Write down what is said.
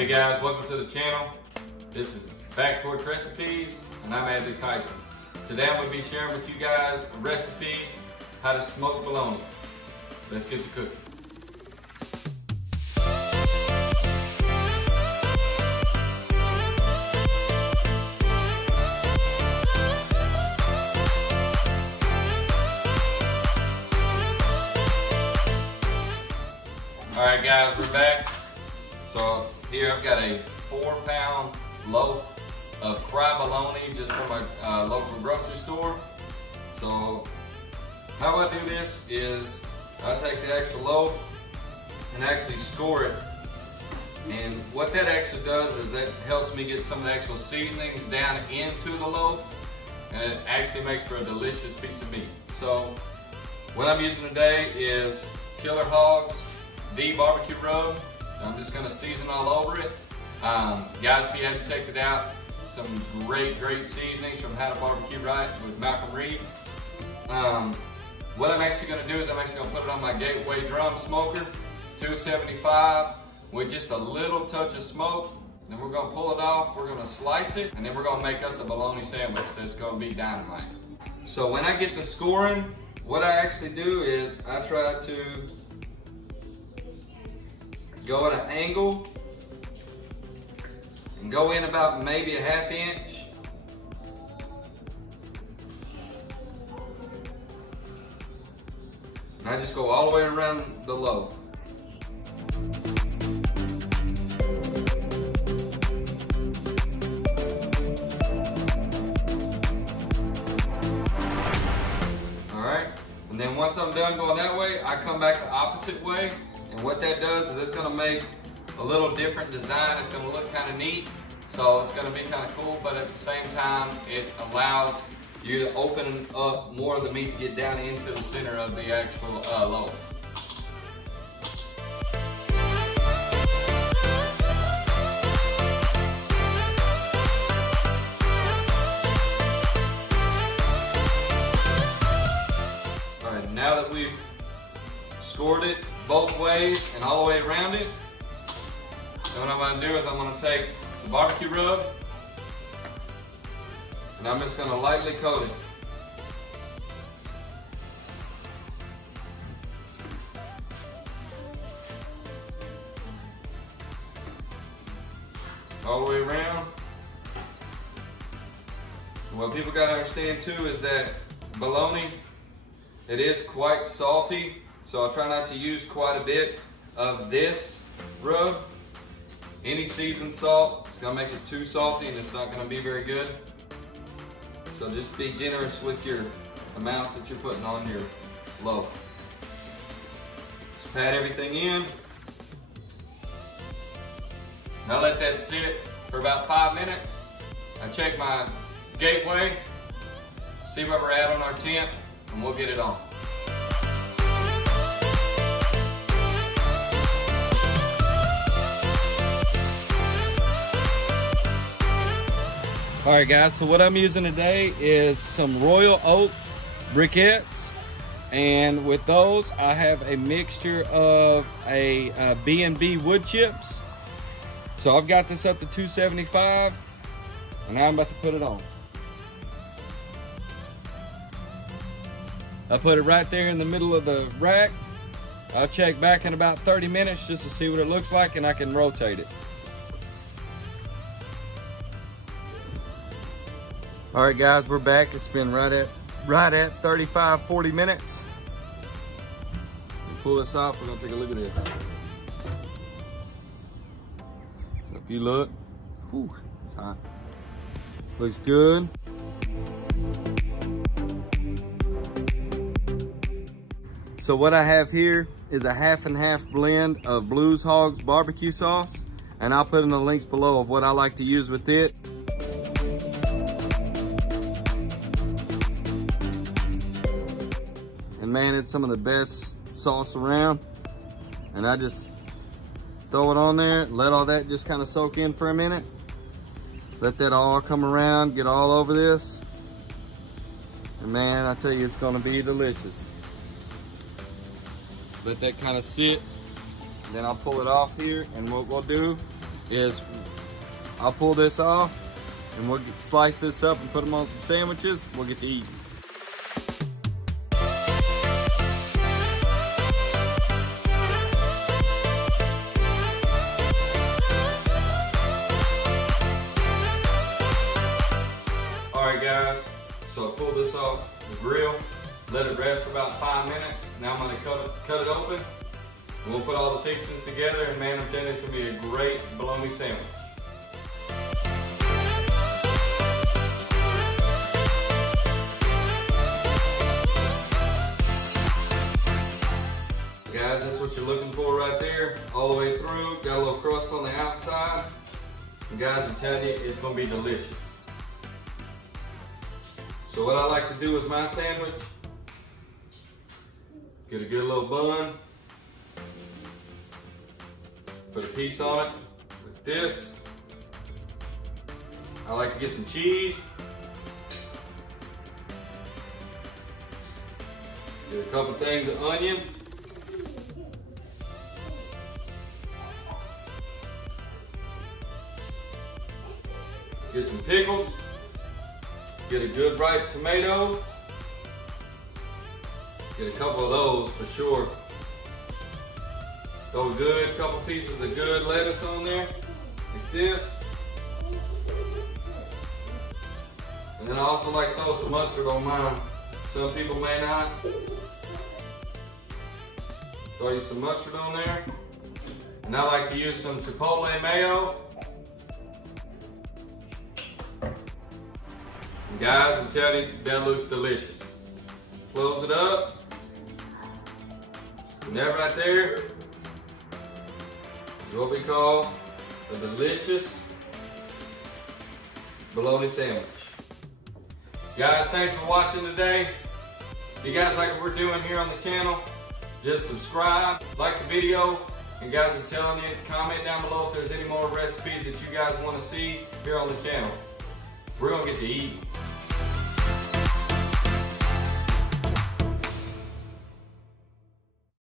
Hey guys, welcome to the channel. This is Backporch Recipes, and I'm Anthony Tyson. Today I'm going to be sharing with you guys a recipe how to smoke bologna. Let's get to cooking. Alright guys, we're back. So here I've got a 4-pound loaf of Krey Bologna just from a local grocery store. So how I do this is I take the actual loaf and actually score it. And what that actually does is that helps me get some of the actual seasonings down into the loaf, and it actually makes for a delicious piece of meat. So what I'm using today is Killer Hogs BBQ Rub. I'm just going to season all over it. Guys, if you haven't checked it out, some great seasonings from How to Barbecue Right with Malcolm Reed. What I'm actually going to do is I'm actually going to put it on my Gateway drum smoker, 275, with just a little touch of smoke. Then we're going to pull it off, we're going to slice it, and then we're going to make us a bologna sandwich that's going to be dynamite. So when I get to scoring, what I actually do is I try to go at an angle and go in about maybe a 1/2 inch. And I just go all the way around the loaf. All right, and then once I'm done going that way, I come back the opposite way. And what that does is it's gonna make a little different design. It's gonna look kind of neat. So it's gonna be kind of cool, but at the same time, it allows you to open up more of the meat to get down into the center of the actual loaf. All right, now that we've scored it both ways and all the way around it, then what I'm going to do is I'm going to take the barbecue rub and I'm just going to lightly coat it. All the way around. And what people got to understand too is that bologna, it is quite salty. So I'll try not to use quite a bit of this rub. Any seasoned salt, it's gonna make it too salty and it's not gonna be very good. So just be generous with your amounts that you're putting on your loaf. Just pat everything in. Now let that sit for about 5 minutes. I check my Gateway, see where we're at on our temp, and we'll get it on. All right guys, so what I'm using today is some Royal Oak briquettes, and with those I have a mixture of a B&B wood chips. So I've got this up to 275 and now I'm about to put it on. I put it right there in the middle of the rack. I'll check back in about 30 minutes just to see what it looks like, and I can rotate it. All right guys, we're back. It's been right at 35-40 minutes. We'll pull this off, we're gonna take a look at this. So if you look, whew, it's hot. Looks good. So what I have here is a 50/50 blend of Blues Hogs barbecue sauce, and I'll put in the links below of what I like to use with it. And man, it's some of the best sauce around. And I just throw it on there, let all that just kind of soak in for a minute. Let that all come around, get all over this. And man, I tell you, it's gonna be delicious. Let that kind of sit. Then I'll pull it off here, and what we'll do is I'll pull this off and we'll slice this up and put them on some sandwiches. We'll get to eat. Alright guys, so I pulled this off the grill, let it rest for about 5 minutes. Now I'm going to cut it open, and we'll put all the fixings together, and man, I'm telling you, it's going to be a great bologna sandwich. Guys, that's what you're looking for right there, all the way through. Got a little crust on the outside. And guys, I'm telling you, it's going to be delicious. So what I like to do with my sandwich, get a good little bun, put a piece on it like this. I like to get some cheese, get a couple things of onion, get some pickles, get a good ripe tomato, get a couple of those for sure. Throw a good couple pieces of good lettuce on there, like this. And then I also like to throw some mustard on mine. Some people may not. Throw you some mustard on there. And I like to use some chipotle mayo. And guys, I'm telling you, that looks delicious. Close it up. And that right there is what we call a delicious bologna sandwich. Guys, thanks for watching today. If you guys like what we're doing here on the channel, just subscribe, like the video, and guys, I'm telling you, comment down below if there's any more recipes that you guys want to see here on the channel. We're gonna get to eat.